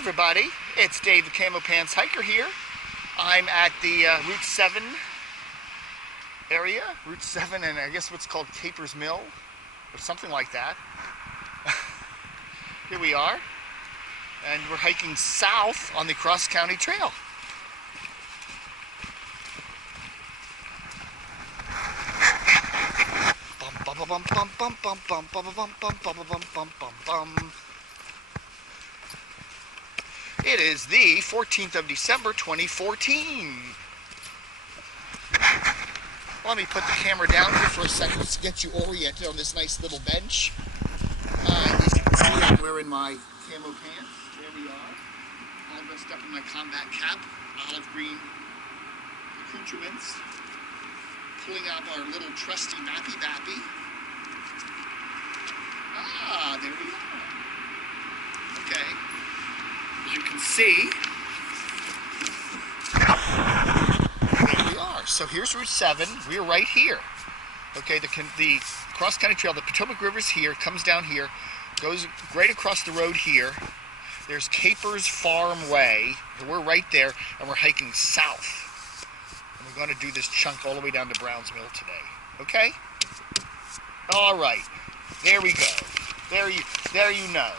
everybody, it's Dave the Camo Pants Hiker here. I'm at the Route 7 area, Route 7 and I guess what's called Capers Mill, or something like that. Here we are, and we're hiking south on the cross-country trail. It is the 14th of December 2014. Let me put the camera down here for a second to get you oriented on this nice little bench. As you can see, I'm wearing my camo pants. There we are. All dressed up in my combat cap, olive green accoutrements. Pulling out our little trusty mappy bappy. Ah, there we are. Okay. As you can see, there we are. So here's Route 7. We're right here. Okay, the cross-country trail, the Potomac River's here, comes down here, goes right across the road here. There's Capers Farm Way. We're right there, and we're hiking south. And we're going to do this chunk all the way down to Browns Mill today. Okay? All right. There we go. There you know.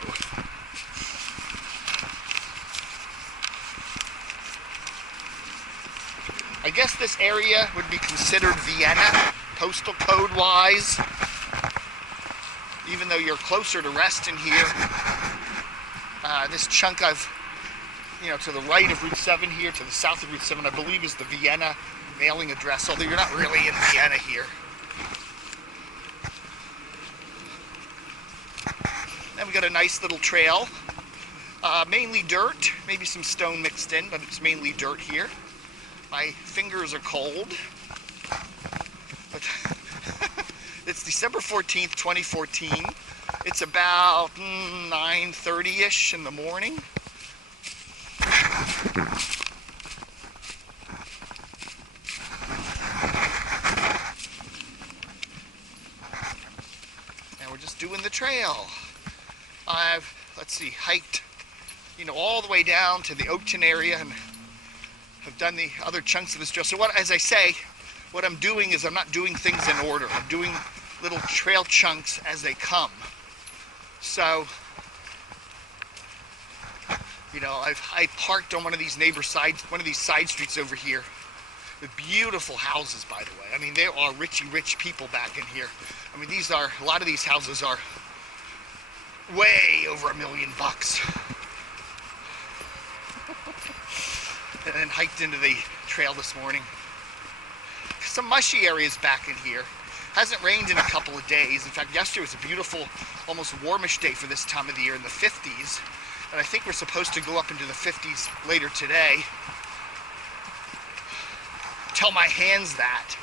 I guess this area would be considered Vienna, postal code wise, even though you're closer to Reston here. This chunk to the right of Route 7 here, to the south of Route 7, I believe is the Vienna mailing address, although you're not really in Vienna here. Then we got a nice little trail, mainly dirt, maybe some stone mixed in, but it's mainly dirt here. My fingers are cold, but it's December 14th, 2014. It's about 9:30-ish in the morning. And we're just doing the trail. I've, hiked, all the way down to the Oakton area and have done the other chunks of this trail. So what I'm doing is I'm not doing things in order. I'm doing little trail chunks as they come. So, I parked on one of these side streets over here with beautiful houses, by the way. I mean, there are rich people back in here. I mean, a lot of these houses are way over $1 million. And then hiked into the trail this morning. Some mushy areas back in here. Hasn't rained in a couple of days. In fact, yesterday was a beautiful, almost warmish day for this time of the year in the 50s. And I think we're supposed to go up into the 50s later today. Tell my hands that.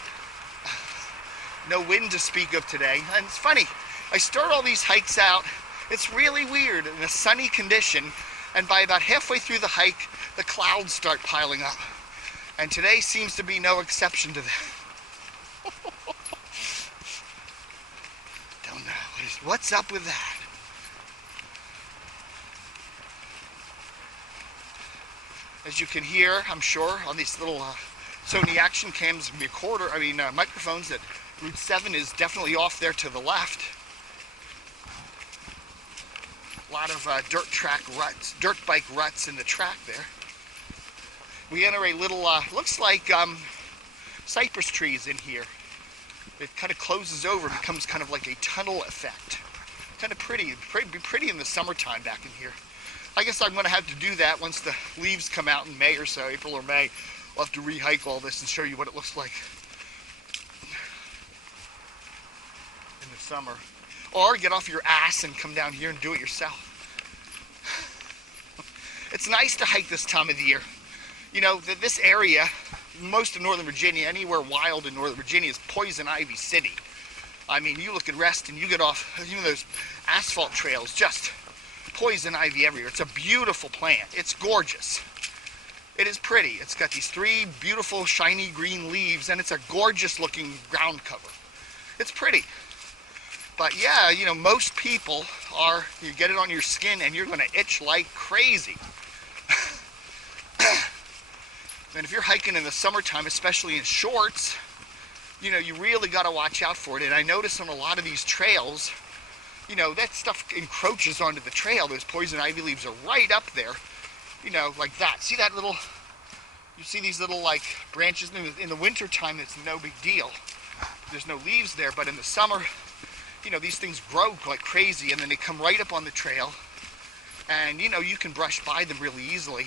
No wind to speak of today. And it's funny, I start all these hikes out, it's really weird, in a sunny condition, and by about halfway through the hike, the clouds start piling up. And today seems to be no exception to that. Don't know. What's up with that? As you can hear, I'm sure, on these little Sony action cams microphones, that Route 7 is definitely off there to the left. A lot of dirt bike ruts in the track there. We enter a little, looks like cypress trees in here. It kind of closes over, becomes kind of like a tunnel effect. Kind of pretty. It'd be pretty in the summertime back in here. I guess I'm going to have to do that once the leaves come out in May or so, April or May. I'll have to re-hike all this and show you what it looks like in the summer. Or get off your ass and come down here and do it yourself. It's nice to hike this time of the year. This area, most of Northern Virginia, anywhere wild in Northern Virginia, is poison ivy city. I mean, you look at Reston, you get off, those asphalt trails, just poison ivy everywhere. It's a beautiful plant. It's gorgeous. It is pretty. It's got these 3 beautiful, shiny green leaves, and it's a gorgeous looking ground cover. It's pretty. But yeah, most people you get it on your skin and you're going to itch like crazy. And if you're hiking in the summertime, especially in shorts, you know, you really got to watch out for it. And I notice on a lot of these trails, you know, that stuff encroaches onto the trail. Those poison ivy leaves are right up there, you know, like that. See that little, you see these little like branches in the winter time, it's no big deal. There's no leaves there, but in the summer, you know, these things grow like crazy and then they come right up on the trail and, you know, you can brush by them really easily.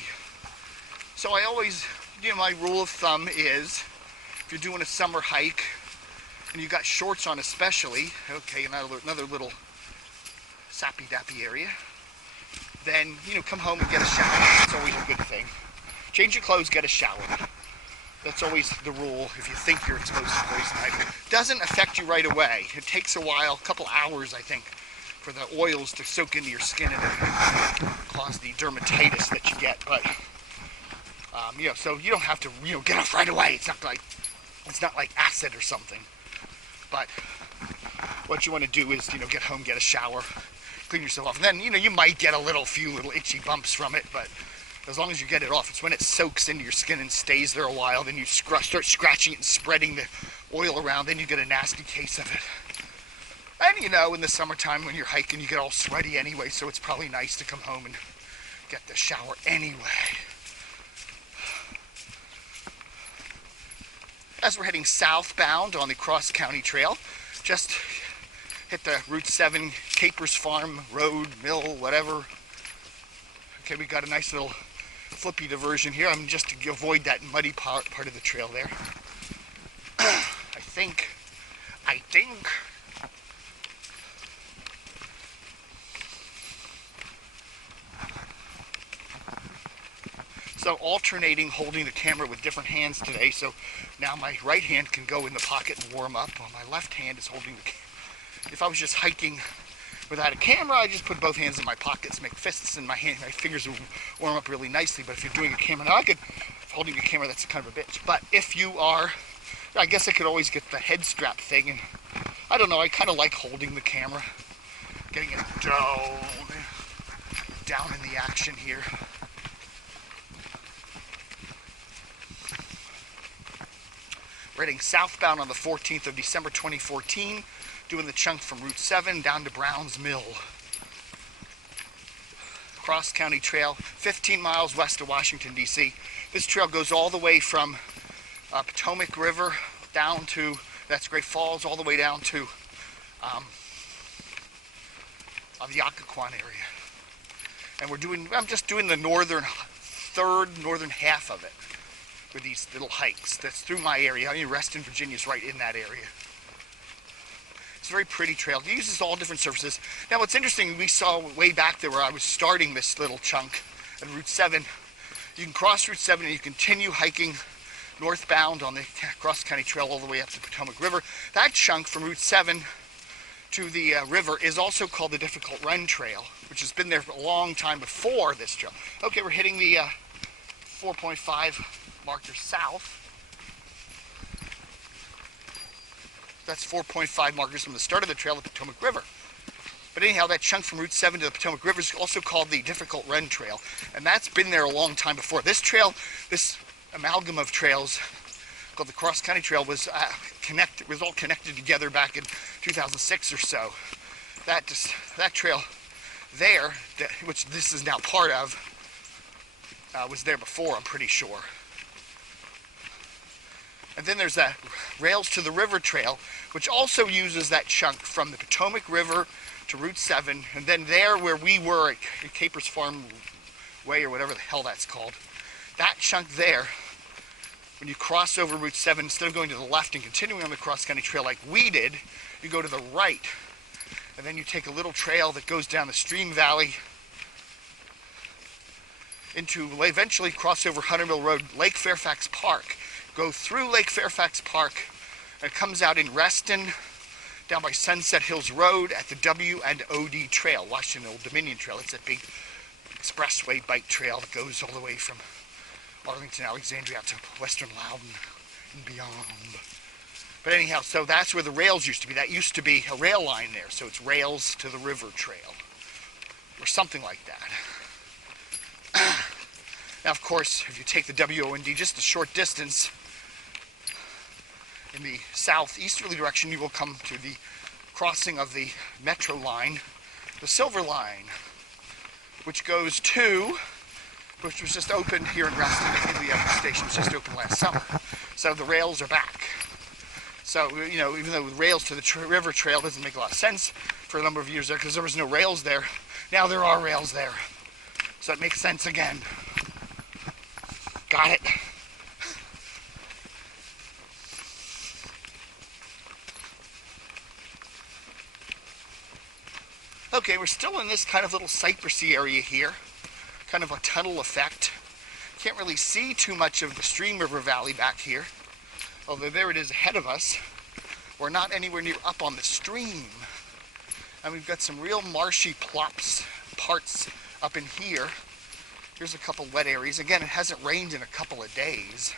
So I always, you know, my rule of thumb is if you're doing a summer hike and you got shorts on especially, okay, another little sappy-dappy area, then, you know, come home and get a shower. That's always a good thing. Change your clothes, get a shower. That's always the rule if you think you're exposed to poison ivy. Doesn't affect you right away. It takes a while, a couple hours, I think, for the oils to soak into your skin and cause the dermatitis that you get. But you know, so you don't have to, you know, get off right away. It's not like acid or something. But what you want to do is, you know, get home, get a shower, clean yourself off, and then, you know, you might get a few little itchy bumps from it, but as long as you get it off. It's when it soaks into your skin and stays there a while, then you start scratching it and spreading the oil around, then you get a nasty case of it. And you know, in the summertime when you're hiking, you get all sweaty anyway, so it's probably nice to come home and get the shower anyway. As we're heading southbound on the Cross County Trail, just hit the Route 7 Capers Farm Road, Mill, whatever. Okay, we got a nice little flippy diversion here. I'm just to avoid that muddy part of the trail there. I think. So alternating holding the camera with different hands today. So now my right hand can go in the pocket and warm up, while my left hand is holding the camera. If I was just hiking without a camera, I just put both hands in my pockets, make fists, and my fingers will warm up really nicely. But if you're doing a camera, now holding a camera, that's kind of a bitch. But if you are, I guess I could always get the head strap thing, and I don't know, I kind of like holding the camera, getting it down in the action here. We're heading southbound on the 14th of December 2014, doing the chunk from Route 7 down to Browns Mill. Cross County Trail, 15 miles west of Washington, D.C. This trail goes all the way from Potomac River down to, that's Great Falls, all the way down to the Occoquan area. And I'm just doing the northern half of it with these little hikes. That's through my area. I mean, Reston, Virginia is right in that area. It's a very pretty trail. It uses all different surfaces. Now what's interesting, we saw way back there where I was starting this little chunk at Route 7. You can cross Route 7 and you continue hiking northbound on the Cross County Trail all the way up to Potomac River. That chunk from Route 7 to the river is also called the Difficult Run Trail, which has been there for a long time before this trail. Okay, we're hitting the 4.5 marker south. That's 4.5 markers from the start of the trail to the Potomac River. But anyhow, that chunk from Route 7 to the Potomac River is also called the Difficult Run Trail, and that's been there a long time before. This trail, this amalgam of trails called the Cross County Trail, was all connected together back in 2006 or so. That trail there, which this is now part of, was there before, I'm pretty sure. And then there's that Rails to the River Trail, which also uses that chunk from the Potomac River to Route 7, and then there where we were at Capers Farm Way, or whatever the hell that's called, that chunk there, when you cross over Route 7, instead of going to the left and continuing on the Cross County Trail like we did, you go to the right, and then you take a little trail that goes down the stream valley into, eventually cross over Hunter Mill Road, Lake Fairfax Park, go through Lake Fairfax Park, and it comes out in Reston, down by Sunset Hills Road at the W&OD Trail, Washington Old Dominion Trail. It's that big expressway bike trail that goes all the way from Arlington, Alexandria out to Western Loudon and beyond. But anyhow, so that's where the rails used to be. That used to be a rail line there, so it's Rails to the River Trail, or something like that. Now, of course, if you take the WOND just a short distance in the southeasterly direction, you will come to the crossing of the metro line, the Silver Line, which goes to, which was just opened here in Reston. The station was just opened last summer. So the rails are back. So, you know, even though rails to the river trail doesn't make a lot of sense for a number of years there because there was no rails there, now there are rails there. So it makes sense again. Got it. Okay, we're still in this kind of little cypressy area here. Kind of a tunnel effect. Can't really see too much of the Stream River Valley back here. Although there it is ahead of us. We're not anywhere near up on the stream. And we've got some real marshy parts up in here. Here's a couple wet areas. Again, it hasn't rained in a couple of days.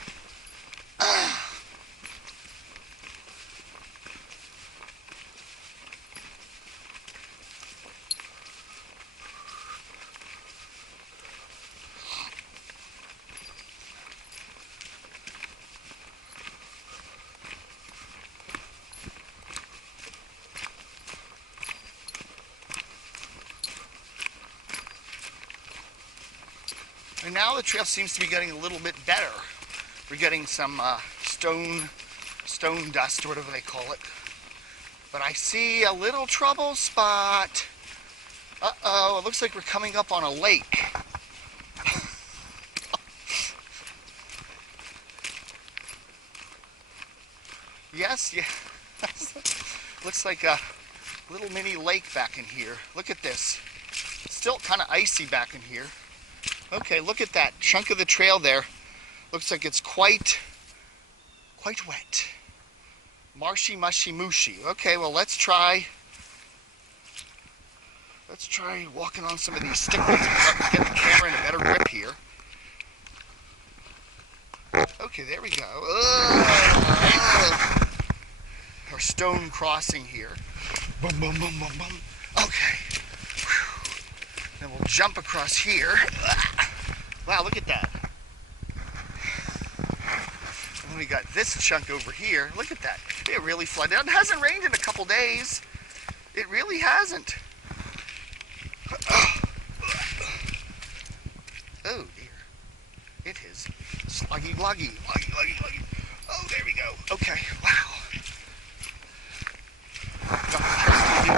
And now the trail seems to be getting a little bit better. We're getting some stone dust, or whatever they call it. But I see a little trouble spot. Uh-oh, it looks like we're coming up on a lake. Yes. Looks like a little mini lake back in here. Look at this. It's still kind of icy back in here. Okay, look at that chunk of the trail there. Looks like it's quite wet. Marshy, mushy, mooshy. Okay, well let's try walking on some of these stick ones and get the camera in a better grip here. Okay, there we go. Our stone crossing here. Boom, boom, boom, boom, boom. Okay. Whew. Then we'll jump across here. Wow, look at that. And then we got this chunk over here. Look at that. It really flooded out. It hasn't rained in a couple days. It really hasn't. Oh dear. It is sluggy, luggy. Oh, there we go. Okay, wow. Got my trusty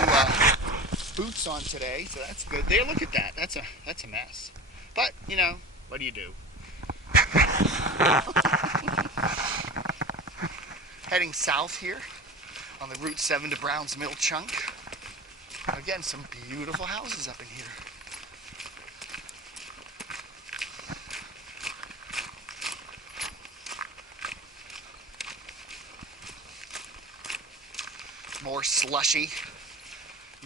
new boots on today, so that's good. There, look at that. That's a mess. But, you know, what do you do? Heading south here on the Route 7 to Browns Mill chunk. Again, some beautiful houses up in here. More slushy,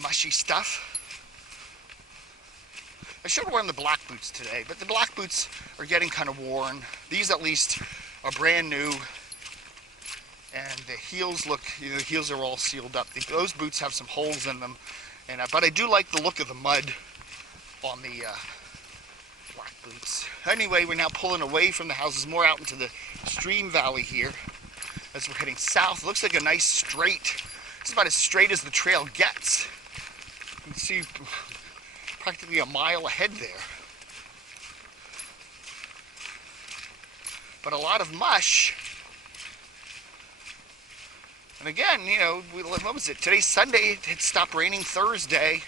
mushy stuff. I should have worn the black boots today, but the black boots are getting kind of worn. These at least are brand new, and the heels look, you know, the heels are all sealed up. Those boots have some holes in them, and but I do like the look of the mud on the black boots. Anyway, we're now pulling away from the houses, more out into the stream valley here as we're heading south. It looks like a nice straight. This is about as straight as the trail gets. You can see practically a mile ahead there. But a lot of mush. And again, you know, what was it? Today's Sunday. It stopped raining Thursday.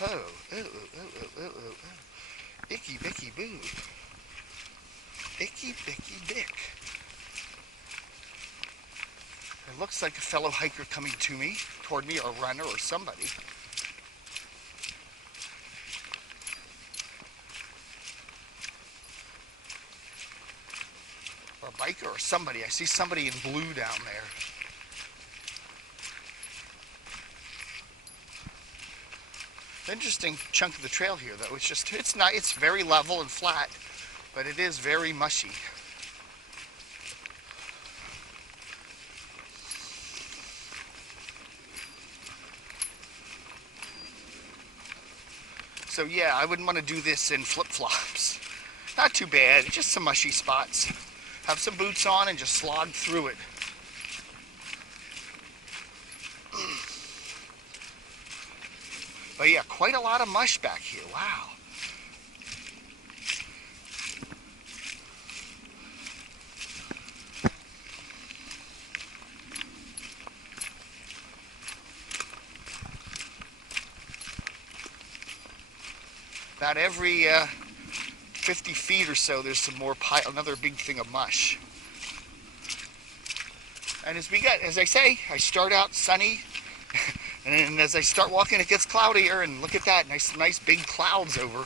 Oh. Icky bicky boo. Icky bicky dick. It looks like a fellow hiker coming to me, toward me, or a runner, or somebody. Or a biker, or somebody. I see somebody in blue down there. Interesting chunk of the trail here, though. It's not, it's very level and flat, but it is very mushy. So yeah, I wouldn't want to do this in flip-flops. Not too bad, just some mushy spots. Have some boots on and just slog through it. But yeah, quite a lot of mush back here, wow. About every 50 feet or so, there's some more another big thing of mush. And as I say, I start out sunny, and as I start walking, it gets cloudier. And look at that, nice big clouds over.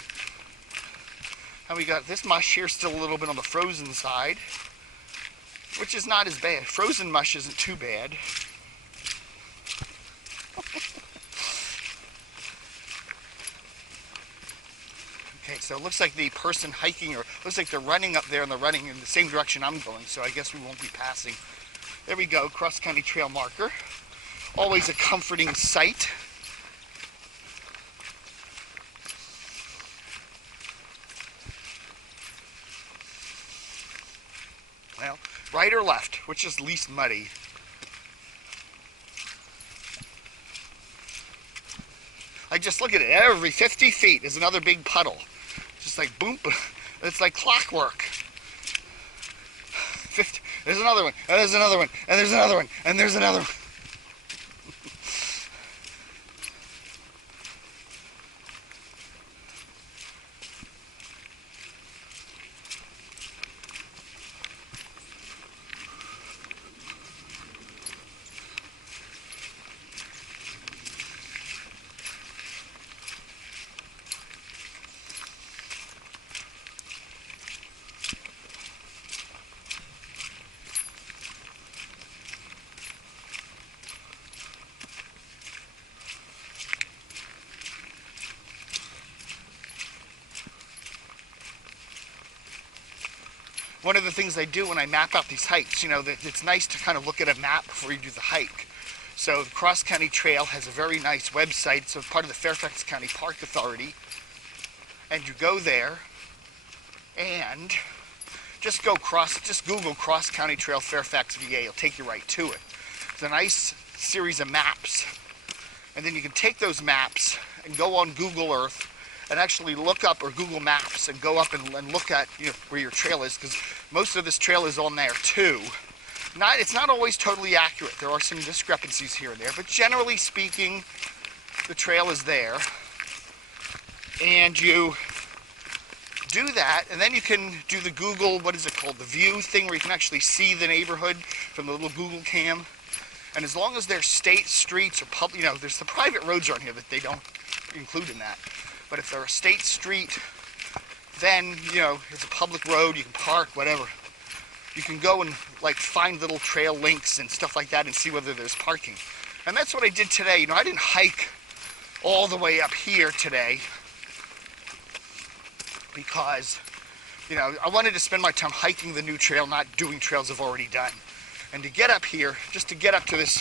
And we got this mush here, still a little bit on the frozen side, which is not as bad. Frozen mush isn't too bad. Okay, so it looks like the person hiking, or looks like they're running up there, and they're running in the same direction I'm going, so I guess we won't be passing. There we go, cross-country trail marker. Always a comforting sight. Well, right or left, which is least muddy? I just look at it, every 50 feet is another big puddle. Just like boom, it's like clockwork. 50, there's another one, and there's another one, and there's another one, and there's another one. One of the things I do when I map out these hikes, you know, that it's nice to kind of look at a map before you do the hike. So the Cross County Trail has a very nice website. It's part of the Fairfax County Park Authority. And you go there and just Google Cross County Trail Fairfax, VA. It'll take you right to it. It's a nice series of maps. And then you can take those maps and go on Google Earth and actually look up, or Google Maps, and go up and look at, you know, where your trail is, because most of this trail is on there too. It's not always totally accurate. There are some discrepancies here and there, but generally speaking, the trail is there. And you do that, and then you can do the Google, what is it called, the view thing, where you can actually see the neighborhood from the little Google cam. And as long as there's state streets or public, you know, there's the private roads around here that they don't include in that. But if they're a state street, then, you know, it's a public road, you can park, whatever. You can go and, like, find little trail links and stuff like that and see whether there's parking. And that's what I did today. You know, I didn't hike all the way up here today because, you know, I wanted to spend my time hiking the new trail, not doing trails I've already done. And to get up here, just to get up to this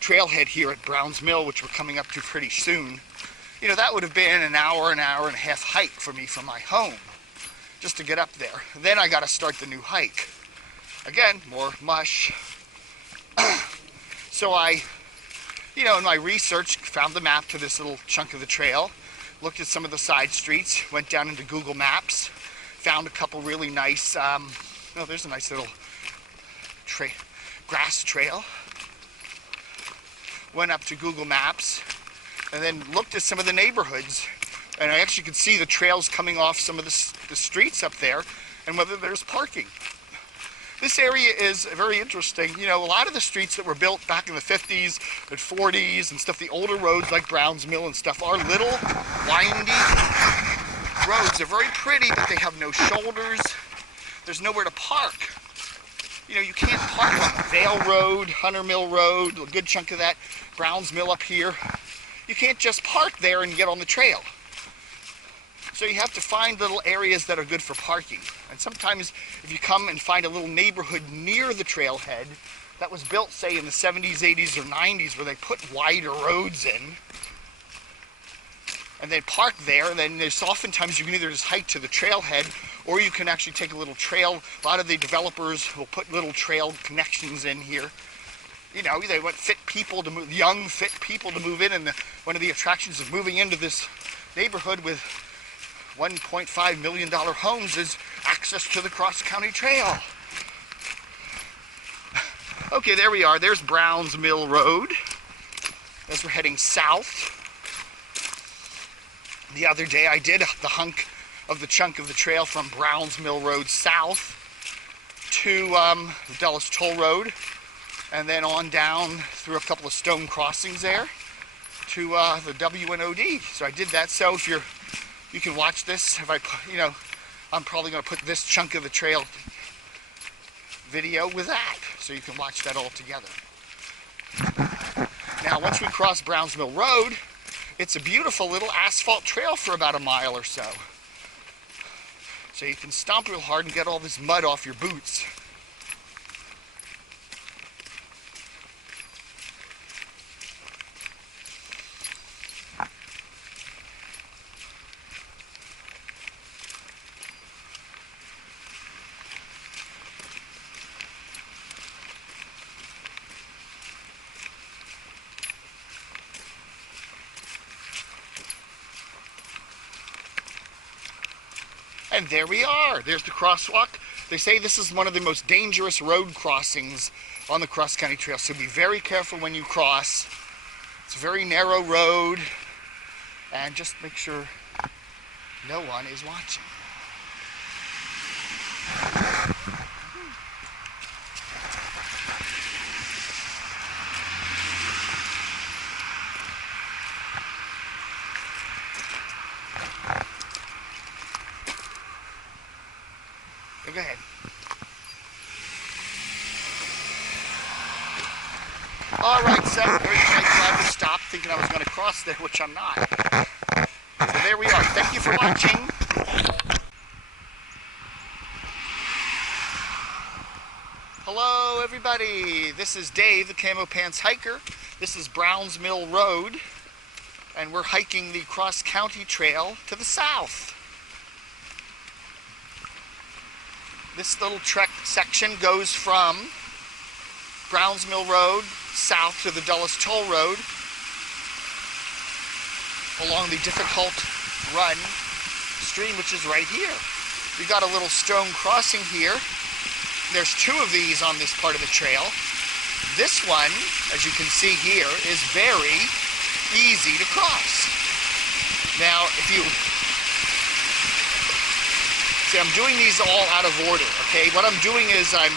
trailhead here at Browns Mill, which we're coming up to pretty soon, you know, that would have been an hour and a half hike for me from my home, just to get up there. Then I got to start the new hike. Again, more mush. So I, you know, in my research, found the map to this little chunk of the trail, looked at some of the side streets, went down into Google Maps, found a couple really nice, oh, there's a nice little grass trail. Went up to Google Maps, and then looked at some of the neighborhoods, and I actually could see the trails coming off some of the streets up there, and whether there's parking. This area is very interesting. You know, a lot of the streets that were built back in the 50s and 40s and stuff, the older roads like Browns Mill and stuff, are little, windy roads. They're very pretty, but they have no shoulders. There's nowhere to park. You know, you can't park on Vale Road, Hunter Mill Road, a good chunk of that, Browns Mill up here. You can't just park there and get on the trail. So you have to find little areas that are good for parking. And sometimes if you come and find a little neighborhood near the trailhead that was built, say, in the 70s, 80s, or 90s, where they put wider roads in, and then park there, and then there's oftentimes you can either just hike to the trailhead, or you can actually take a little trail. A lot of the developers will put little trail connections in here. You know, they want fit people to move, young fit people to move in, and one of the attractions of moving into this neighborhood with $1.5 million homes is access to the cross-country trail. Okay, there we are. There's Browns Mill Road as we're heading south. The other day I did the chunk of the trail from Browns Mill Road south to the Dulles Toll Road, and then on down through a couple of stone crossings there to the WNOD. So I did that. So if you can watch this. If I'm probably going to put this chunk of the trail video with that, so you can watch that all together. Now, once we cross Browns Mill Road, it's a beautiful little asphalt trail for about a mile or so. So you can stomp real hard and get all this mud off your boots. And there we are. There's the crosswalk. They say this is one of the most dangerous road crossings on the cross-country trail, so be very careful when you cross. It's a very narrow road, and just make sure no one is watching. Go ahead. All right, so very glad to stop, thinking I was going to cross there, which I'm not. So there we are. Thank you for watching. Hello, everybody. This is Dave, the Camo Pants Hiker. This is Browns Mill Road, and we're hiking the cross-county trail to the south. This little trek section goes from Browns Mill Road south to the Dulles Toll Road along the difficult run stream, which is right here. We've got a little stone crossing here. There's two of these on this part of the trail. This one, as you can see here, is very easy to cross. Now, if you see, I'm doing these all out of order, okay? What I'm doing is I'm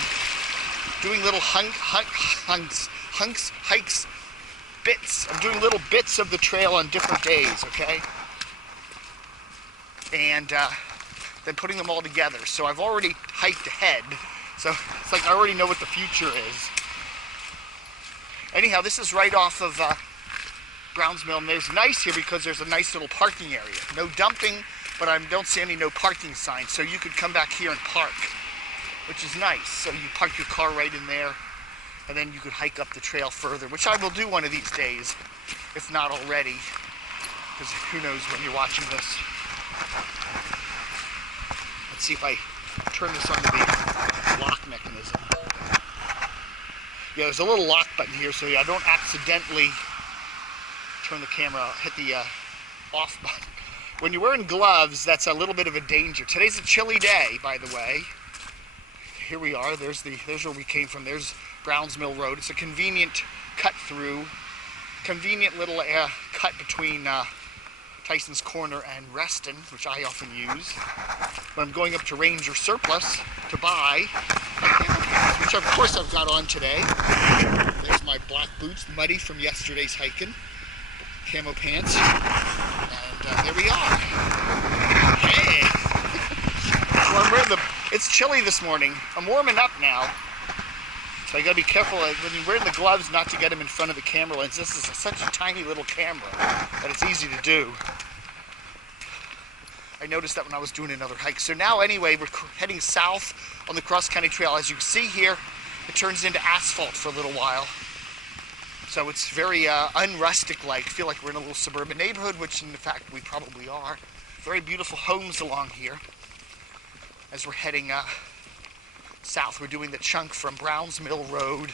doing little hikes, bits. I'm doing little bits of the trail on different days, okay? And then putting them all together. So I've already hiked ahead, so it's like I already know what the future is. Anyhow, this is right off of Browns Mill, and there's nice here because there's a nice little parking area. No dumping, but I don't see any no parking signs, so you could come back here and park, which is nice. So you park your car right in there, and then you could hike up the trail further, which I will do one of these days, if not already, because who knows when you're watching this. Let's see if I turn this on the lock mechanism. Yeah, there's a little lock button here, so I don't accidentally turn the camera, hit the off button. When you're wearing gloves, that's a little bit of a danger. Today's a chilly day, by the way. Here we are. There's where we came from. There's Browns Mill Road. It's a convenient cut through, convenient little cut between Tyson's Corner and Reston, which I often use when I'm going up to Ranger Surplus to buy which of course I've got on today. There's my black boots, muddy from yesterday's hiking, camo pants, and there we are. Hey! So I'm wearing it's chilly this morning. I'm warming up now. So I gotta be careful when you're wearing the gloves not to get them in front of the camera lens. This is such a tiny little camera that it's easy to do. I noticed that when I was doing another hike. So now anyway, we're heading south on the cross-country trail. As you can see here, it turns into asphalt for a little while. So it's very unrustic-like. I feel like we're in a little suburban neighborhood, which in fact we probably are. Very beautiful homes along here. As we're heading south, we're doing the chunk from Browns Mill Road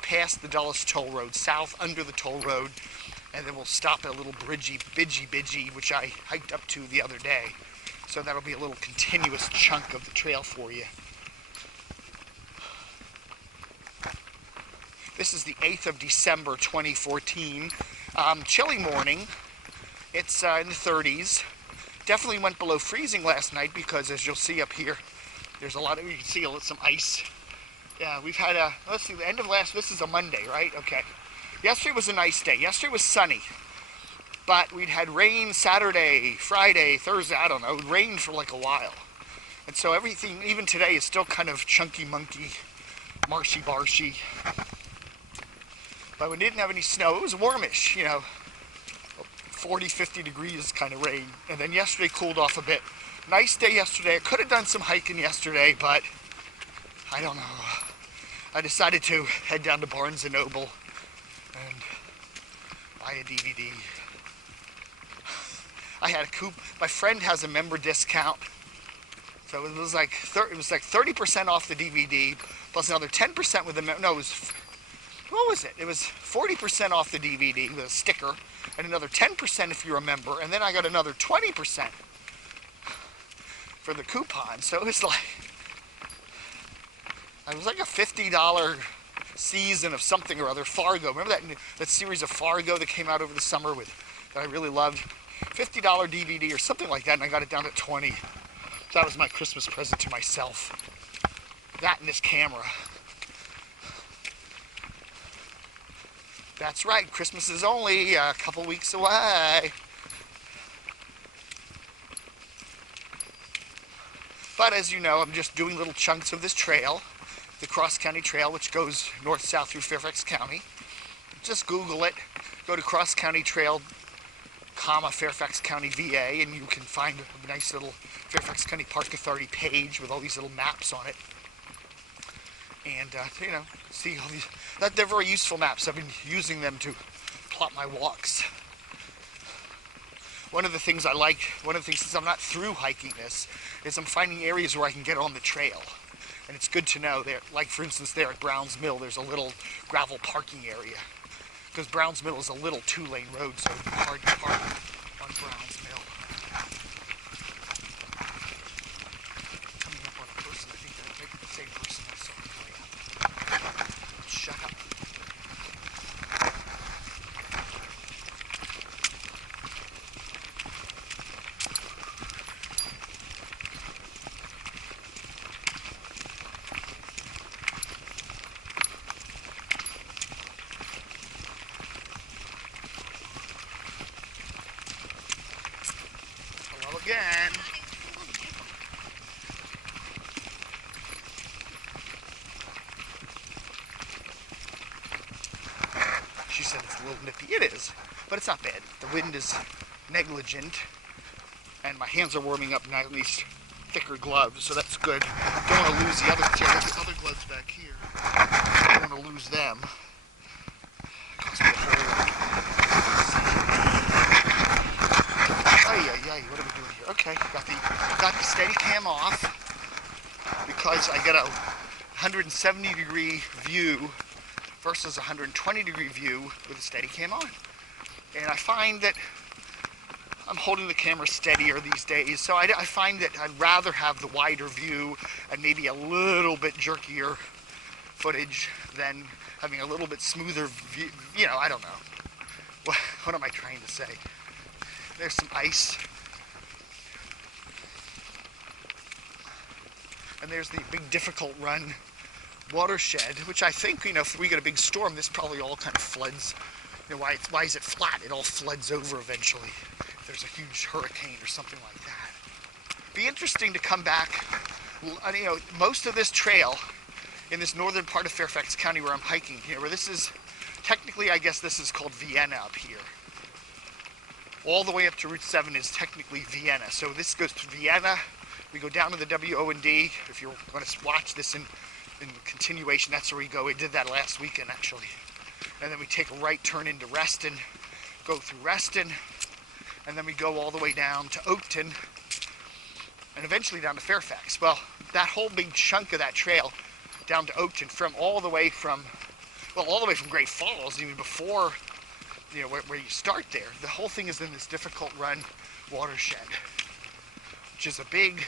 past the Dulles Toll Road, south under the toll road, and then we'll stop at a little bidgy, which I hiked up to the other day. So that'll be a little continuous chunk of the trail for you. This is the 8th of December 2014. Chilly morning. It's in the 30s. Definitely went below freezing last night because, as you'll see up here, there's a lot of, you can see some ice. Yeah, we've had let's see, the end of this is a Monday, right? Okay. Yesterday was a nice day. Yesterday was sunny. But we'd had rain Saturday, Friday, Thursday, I don't know. It rained for like a while. And so everything, even today, is still kind of chunky monkey, marshy barshy. But we didn't have any snow. It was warmish, 40, 50 degrees kind of rain. And then yesterday cooled off a bit. Nice day yesterday. I could have done some hiking yesterday, but I don't know. I decided to head down to Barnes & Noble and buy a DVD. I had a coupon. My friend has a member discount, so it was like 30% off the DVD plus another 10% with the no. It was, what was it? It was 40% off the DVD with a sticker, and another 10% if you're a member, and then I got another 20% for the coupon. So it was like a $50 season of something or other. Fargo. Remember that series of Fargo that came out over the summer that I really loved? $50 DVD or something like that, and I got it down to 20. So that was my Christmas present to myself. That and this camera. That's right, Christmas is only a couple weeks away. But as you know, I'm just doing little chunks of this trail, the Cross County Trail, which goes north-south through Fairfax County. Just Google it, go to Cross County Trail, Fairfax County, VA, and you can find a nice little Fairfax County Park Authority page with all these little maps on it. And, see all these, they're very useful maps. I've been using them to plot my walks. One of the things since I'm not through hiking this, is I'm finding areas where I can get on the trail. And it's good to know there, like for instance there at Browns Mill, there's a little gravel parking area. Because Browns Mill is a little 2-lane road, so it'd be hard to park on Browns Mill. Coming up on a person, I think that might be the same person I saw earlier. Shut up. Again. She said it's a little nippy. It is, but it's not bad. The wind is negligent, and my hands are warming up now, at least thicker gloves, so that's good. Don't want to lose the other gloves back here. Don't want to lose them. It cost me a whole what are we doing here? Okay, got the Steadicam off because I got a 170 degree view versus a 120 degree view with the Steadicam on. And I find that I'm holding the camera steadier these days, so I find that I'd rather have the wider view and maybe a little bit jerkier footage than having a little bit smoother view. I don't know. What am I trying to say? There's some ice. And there's the big difficult run watershed, which I think, if we get a big storm, this probably all kind of floods. Why is it flat? It all floods over eventually. If there's a huge hurricane or something like that. Be interesting to come back. Most of this trail in this northern part of Fairfax County where I'm hiking, where this is, technically I guess this is called Vienna up here. All the way up to Route 7 is technically Vienna. So this goes to Vienna. We go down to the WO&D. If you're going to watch this in in the continuation, that's where we go. We did that last weekend actually. And then we take a right turn into Reston, go through Reston, and then we go all the way down to Oakton, and eventually down to Fairfax. Well, that whole big chunk of that trail down to Oakton, from all the way from Great Falls, even before, you know, where you start there, the whole thing is in this difficult run watershed, which is a big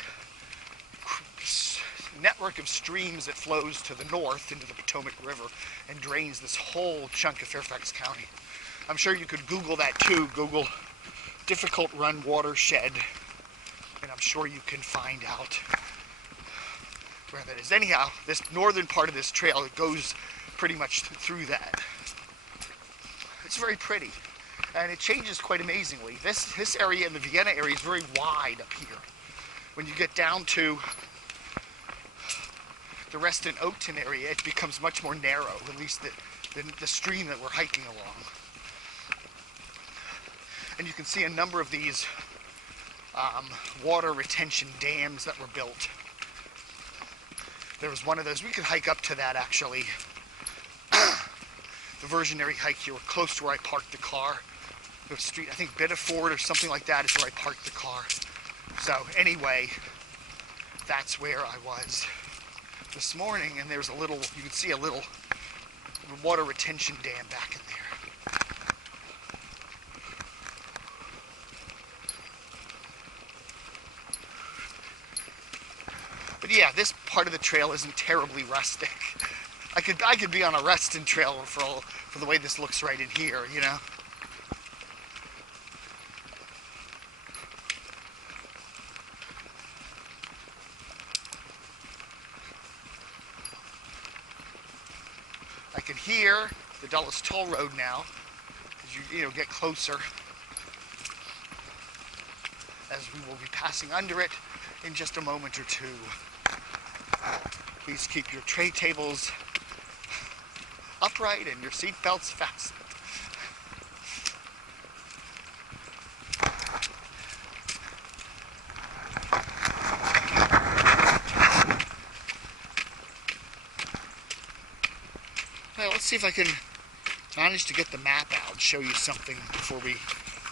network of streams that flows to the north into the Potomac River and drains this whole chunk of Fairfax County. I'm sure you could Google that too, Google difficult run watershed, and I'm sure you can find out where that is. Anyhow, this northern part of this trail, it goes pretty much through that. It's very pretty, and it changes quite amazingly. This area in the Vienna area is very wide up here. When you get down to the Reston Oakton area, it becomes much more narrow, at least the stream that we're hiking along. And you can see a number of these water retention dams that were built. There was one of those. We could hike up to that actually. The versionary hike here, close to where I parked the car. The street, I think Biddeford or something like that is where I parked the car. So anyway, that's where I was this morning, and there's a little, you can see a little water retention dam back in there. But yeah, this part of the trail isn't terribly rustic. I could be on a Reston trail for the way this looks right in here, you know. I can hear the DullesToll Road now, as you get closer, as we will be passing under it in just a moment or two. Please keep your tray tables upright and your seat belts fastened. Well, let's see if I can manage to get the map out and show you something before we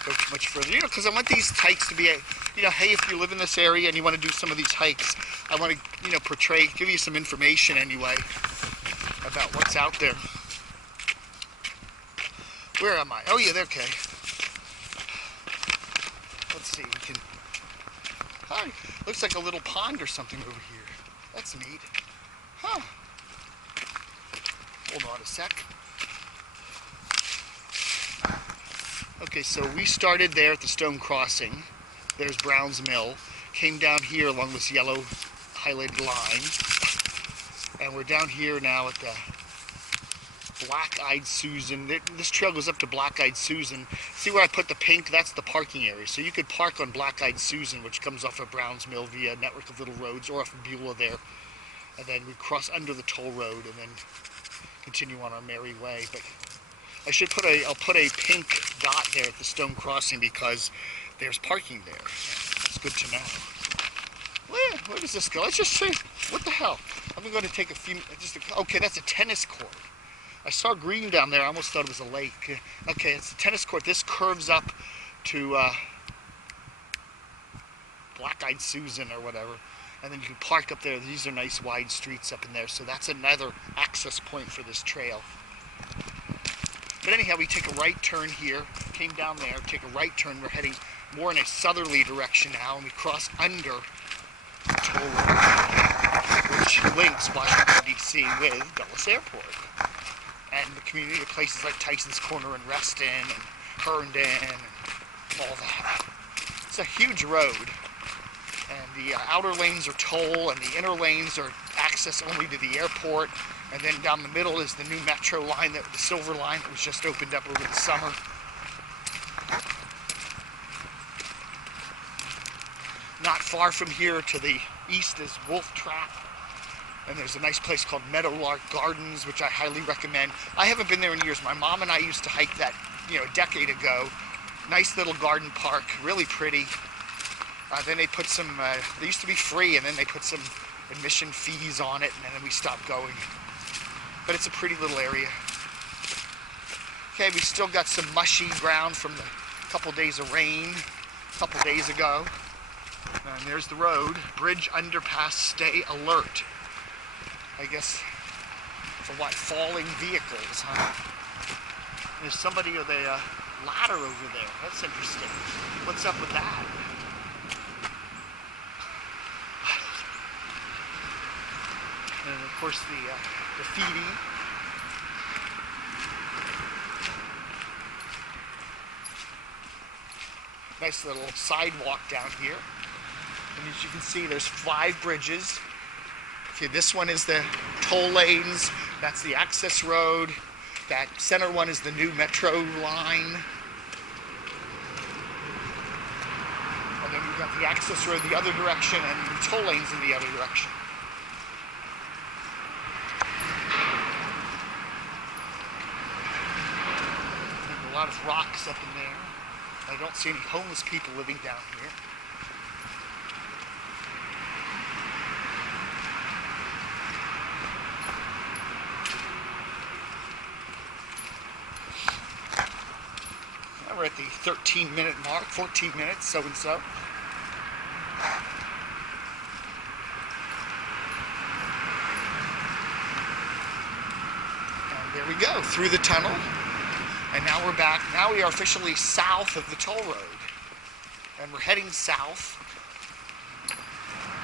go too much further. You know, because I want these hikes to be hey, if you live in this area and you want to do some of these hikes, I want to, give you some information anyway about what's out there. Where am I? Oh yeah, okay. Let's see, we can, hi, looks like a little pond or something over here. That's neat. Huh. Hold on a sec. Okay, so we started there at the stone crossing. There's Brown's Mill. Came down here along this yellow highlighted line. And we're down here now at the Black-Eyed Susan. This trail goes up to Black-Eyed Susan. See where I put the pink? That's the parking area. So you could park on Black-Eyed Susan, which comes off of Brown's Mill via a network of little roads, or off of Beulah there. And then we cross under the toll road and then continue on our merry way. But I'll put a pink dot there at the stone crossing because there's parking there. It's good to know. Where does this go? Let's just see. What the hell? I'm going to take a few. Okay, that's a tennis court. I saw green down there. I almost thought it was a lake. Okay, it's a tennis court. This curves up to Black-Eyed Susan or whatever. And then you can park up there. These are nice wide streets up in there. So that's another access point for this trail. But anyhow, we take a right turn here. Came down there, take a right turn. We're heading more in a southerly direction now. And we cross under the toll road, which links Washington, D.C. with Dulles Airport. And the community of places like Tyson's Corner and Reston and Herndon and all that. It's a huge road. And the outer lanes are toll and the inner lanes are access only to the airport. And then down the middle is the new metro line, the Silver Line that was just opened up over the summer. Not far from here to the east is Wolf Trap. And there's a nice place called Meadowlark Gardens, which I highly recommend. I haven't been there in years. My mom and I used to hike that, a decade ago. Nice little garden park, really pretty. Then they put some, they used to be free, and then they put some admission fees on it, and then we stopped going. But it's a pretty little area. Okay, we still got some mushy ground from the couple days of rain a couple days ago. And there's the road. Bridge underpass, stay alert. I guess for what? Falling vehicles, huh? There's somebody with a ladder over there. That's interesting. What's up with that? And of course the graffiti. Nice little sidewalk down here. And as you can see, there's 5 bridges. Okay, this one is the toll lanes. That's the access road. That center one is the new metro line. And then we've got the access road the other direction and the toll lanes in the other direction. There's a lot of rocks up in there. I don't see any homeless people living down here. Now we're at the 13-minute mark, 14 minutes, so-and-so. And there we go, through the tunnel. And now we're back. Now we are officially south of the toll road. And we're heading south.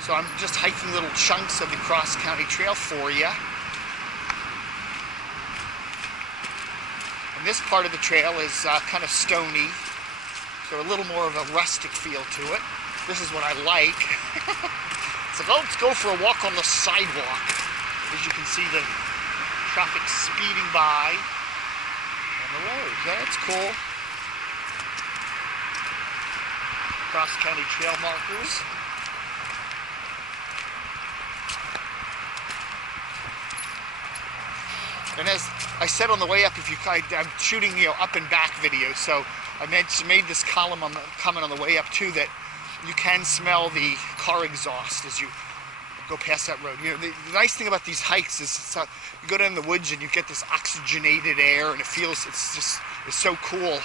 So I'm just hiking little chunks of the cross-country trail for you. And this part of the trail is kind of stony. So a little more of a rustic feel to it. This is what I like. It's like, oh, let's go for a walk on the sidewalk. As you can see, the traffic speeding by. The road. That's cool. Cross-country trail markers. And as I said on the way up, I'm shooting, up and back videos, so I made this comment on the way up too, that you can smell the car exhaust as you go past that road. The nice thing about these hikes is you go down in the woods and you get this oxygenated air, and it's so cool.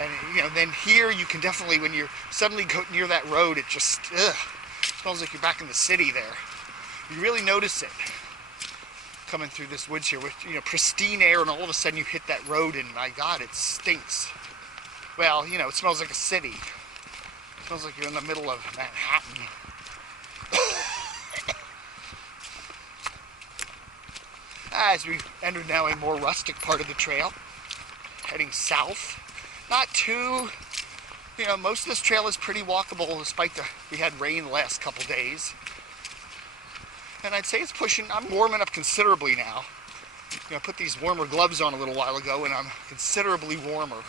And then here you can definitely, when you suddenly go near that road, it just smells like you're back in the city there. You really notice it coming through this woods here with pristine air, and all of a sudden you hit that road and my God, it stinks. Well, it smells like a city. It smells like you're in the middle of Manhattan. As we enter now a more rustic part of the trail, heading south. Not too, most of this trail is pretty walkable despite we had rain the last couple days. And I'd say it's pushing, I'm warming up considerably now. I put these warmer gloves on a little while ago and I'm considerably warmer.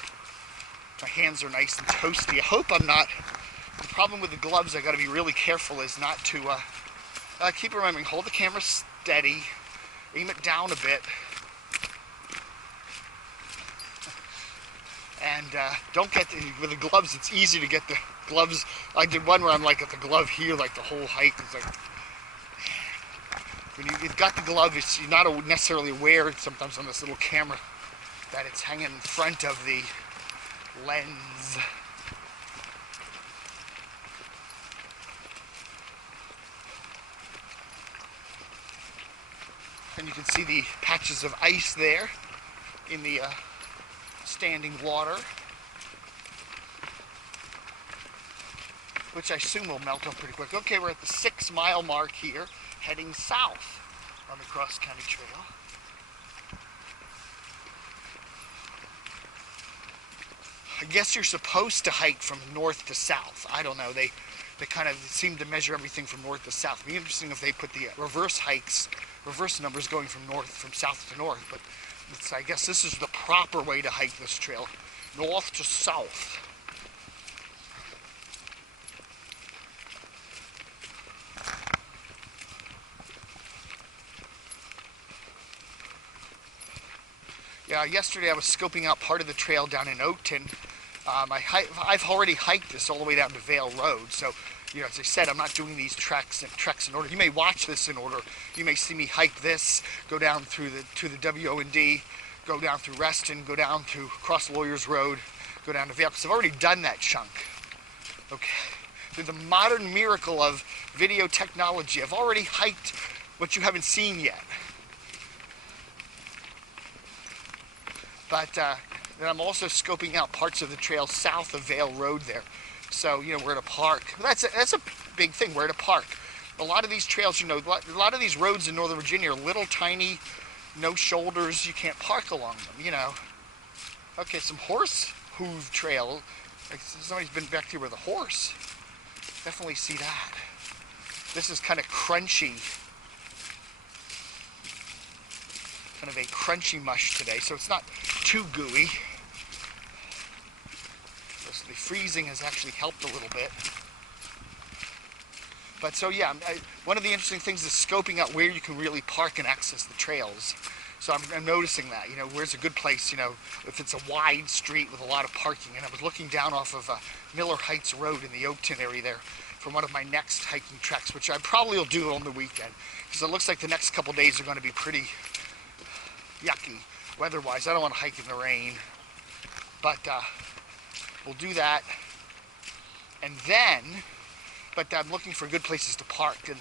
My hands are nice and toasty. I hope I'm not, the problem with the gloves I gotta be really careful is not to, keep remembering, hold the camera steady, aim it down a bit, and don't get with the gloves. It's easy to get the gloves. I did one where I'm like at the glove here, like the whole hike. It's like when you've got the glove, you're not necessarily aware sometimes on this little camera that it's hanging in front of the lens. And you can see the patches of ice there in the standing water, which I assume will melt off pretty quick. Okay, we're at the 6-mile mark here, heading south on the cross-country trail. I guess you're supposed to hike from north to south. I don't know. They kind of seem to measure everything from north to south. It'd be interesting if they put the reverse numbers going from south to north, but I guess this is the proper way to hike this trail, north to south. Yeah, yesterday I was scoping out part of the trail down in Oakton. I've already hiked this all the way down to Vale Road, so You know, as I said, I'm not doing these treks in order. You may watch this in order. You may see me hike this, go down through to the WO&D, go down through Reston, go down to across Lawyers Road, go down to Vienna, because I've already done that chunk. Okay, through the modern miracle of video technology, I've already hiked what you haven't seen yet. But then I'm also scoping out parts of the trail south of Vale Road there. So, you know, we're at a park. That's a big thing, we're at a park. A lot of these trails, you know, a lot of these roads in Northern Virginia are little tiny, no shoulders, you can't park along them, you know. Okay, some horse hoof trail. Like somebody's been back here with a horse. Definitely see that. This is kind of crunchy. Kind of a crunchy mush today, so it's not too gooey. So the freezing has actually helped a little bit. But so yeah, one of the interesting things is scoping out where you can really park and access the trails. So I'm noticing that, you know, where's a good place, you know, if it's a wide street with a lot of parking. And I was looking down off of Miller Heights Road in the Oakton area there for one of my next hiking treks, which I probably will do on the weekend, because it looks like the next couple days are going to be pretty yucky weather-wise. I don't want to hike in the rain, but we'll do that. And then, but I'm looking for good places to park. And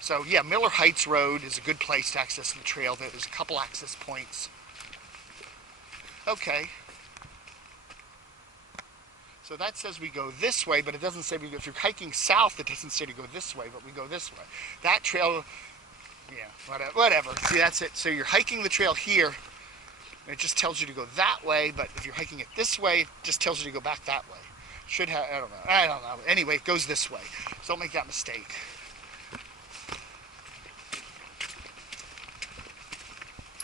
so yeah, Miller Heights Road is a good place to access the trail. There's a couple access points. Okay. So that says we go this way, but it doesn't say we go. If you're hiking south, it doesn't say to go this way, but we go this way. That trail, yeah, whatever. See, that's it. So you're hiking the trail here, and it just tells you to go that way, but if you're hiking it this way, it just tells you to go back that way. Should have, I don't know. Anyway, it goes this way. So don't make that mistake.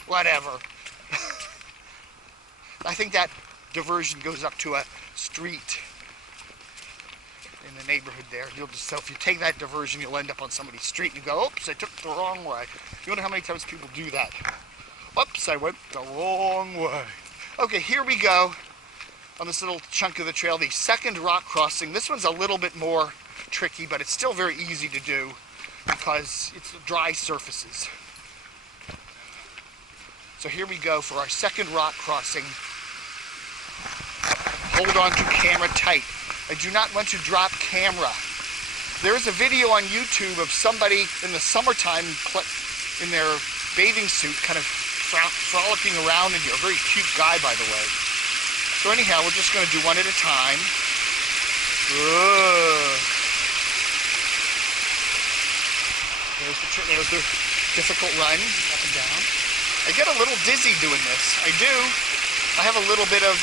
Whatever. I think that diversion goes up to a street in the neighborhood there. So if you take that diversion, you'll end up on somebody's street and you go, oops, I took the wrong way. You wonder how many times people do that. Oops, I went the wrong way. Okay, here we go on this little chunk of the trail, the second rock crossing. This one's a little bit more tricky, but it's still very easy to do because it's dry surfaces. So here we go for our second rock crossing. Hold on to camera tight. I do not want to drop camera. There is a video on YouTube of somebody in the summertime in their bathing suit kind of frolicking around in here. A very cute guy, by the way. So anyhow, we're just going to do one at a time. There's the difficult run, up and down. I get a little dizzy doing this. I do. I have a little bit of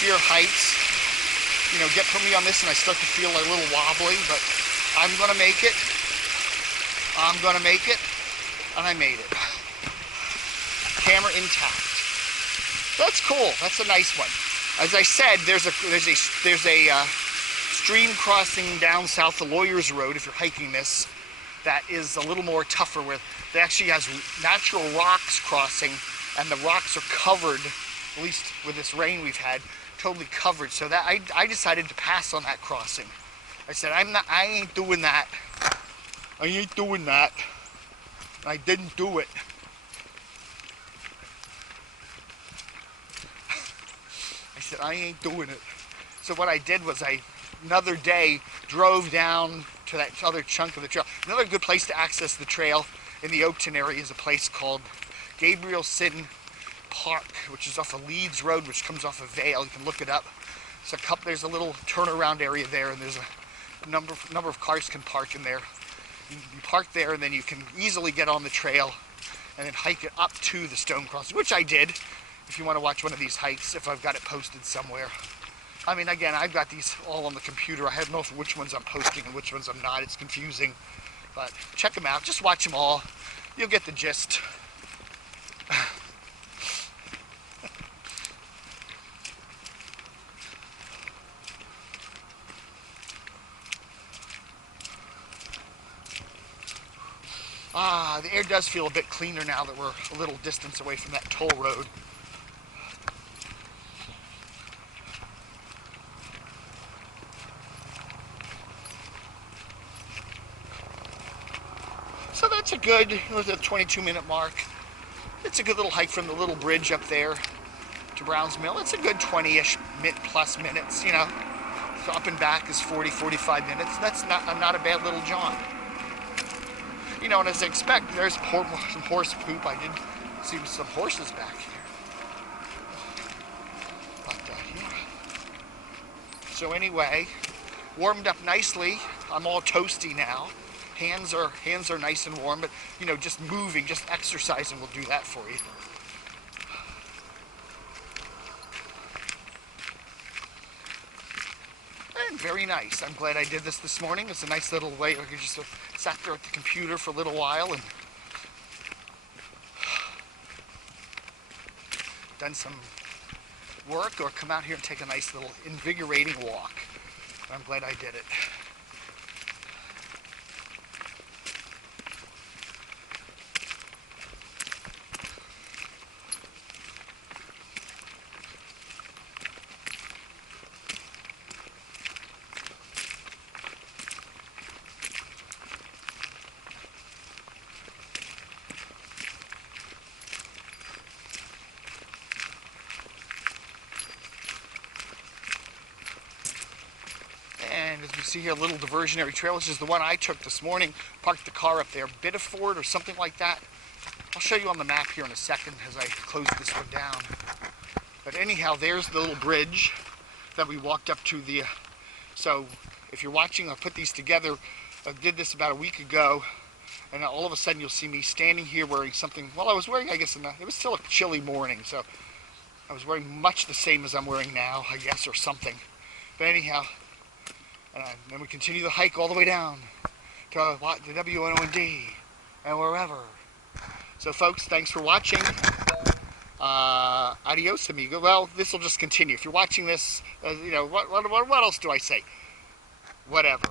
fear of heights. You know, put me on this and I start to feel a little wobbly, but I'm going to make it. I'm going to make it. And I made it. Camera intact. That's cool. That's a nice one. As I said, there's a stream crossing down south of Lawyers Road if you're hiking this that is a little more tougher, where it actually has natural rocks crossing, and the rocks are covered, at least with this rain we've had, totally covered. So that I decided to pass on that crossing. I said, I ain't doing that. I ain't doing that. I didn't do it. I said, I ain't doing it. So what I did was another day drove down to that other chunk of the trail. Another good place to access the trail in the Oakton area is a place called Gabrielson Park, which is off of Leeds Road, which comes off of Vale. You can look it up. There's a little turnaround area there, and there's a number of cars can park in there. You park there, and then you can easily get on the trail and then hike it up to the stone crossing, which I did. If you want to watch one of these hikes, if I've got it posted somewhere. I mean, again, I've got these all on the computer. I don't know which ones I'm posting and which ones I'm not. It's confusing. But check them out. Just watch them all. You'll get the gist. The air does feel a bit cleaner now that we're a little distance away from that toll road. it's a good, with a 22-minute mark. It's a good little hike from the little bridge up there to Browns Mill. It's a good 20-ish plus minutes, you know. So up and back is 40-45 minutes. That's not a bad little jaunt. You know, and as I expect, there's some horse poop. I did see some horses back here. Yeah. So anyway, warmed up nicely. I'm all toasty now. Hands are nice and warm, but you know, just moving, just exercising will do that for you. And very nice. I'm glad I did this morning. It's a nice little way. I could just sat there at the computer for a little while and done some work, or come out here and take a nice little invigorating walk. I'm glad I did it. And as you see here, a little diversionary trail, which is the one I took this morning. Parked the car up there, Biddeford or something like that. I'll show you on the map here in a second as I close this one down. But anyhow, there's the little bridge that we walked up to. So if you're watching, I put these together. I did this about a week ago, and all of a sudden you'll see me standing here wearing something. Well, I was wearing, I guess, it was still a chilly morning, so I was wearing much the same as I'm wearing now, I guess, or something. But anyhow, and then we continue the hike all the way down to the W101D and wherever. So folks, thanks for watching. Adios, amigo. Well, this will just continue. If you're watching this, you know, what else do I say? Whatever.